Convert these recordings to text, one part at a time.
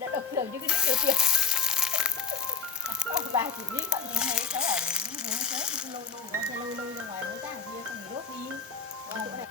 đã độc thường cho cái nước nhiều tiền. Bà chỉ biết phận như thế cháu ở hướng thế lôi lôi nó sẽ lôi lôi ra ngoài đối tác kia không thì đốt đi qua chỗ này.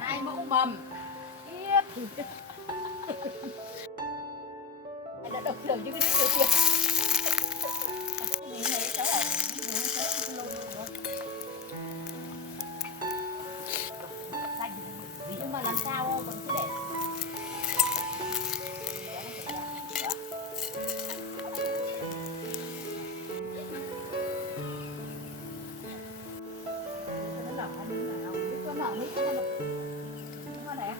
Hai mẫu mầm tiếp đã độc thường cho cái nước nhiều tiền. Nhìn thấy cháu ở hướng thế lôi lôi nó xanh nhưng mà làm sao vẫn cứ để nó đỏ như nào nó mở mấy cái này nó này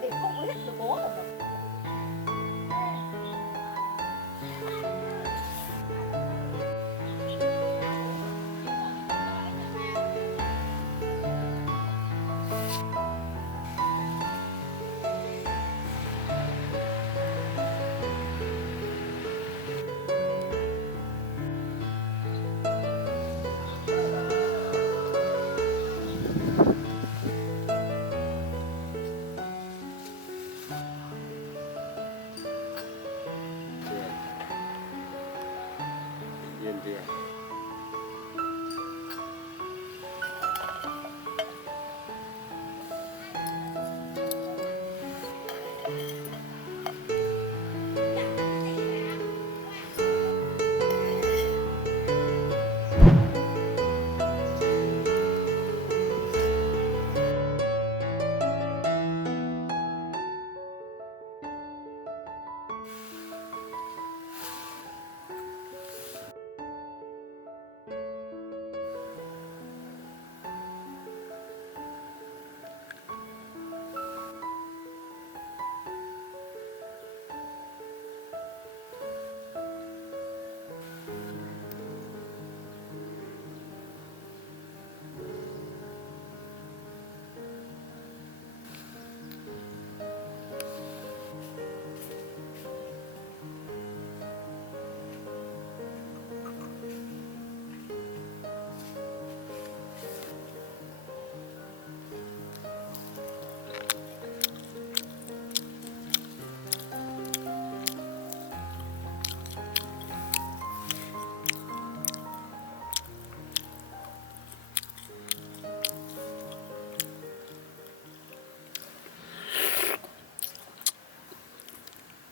để không hết được bố rồi. Yên tiền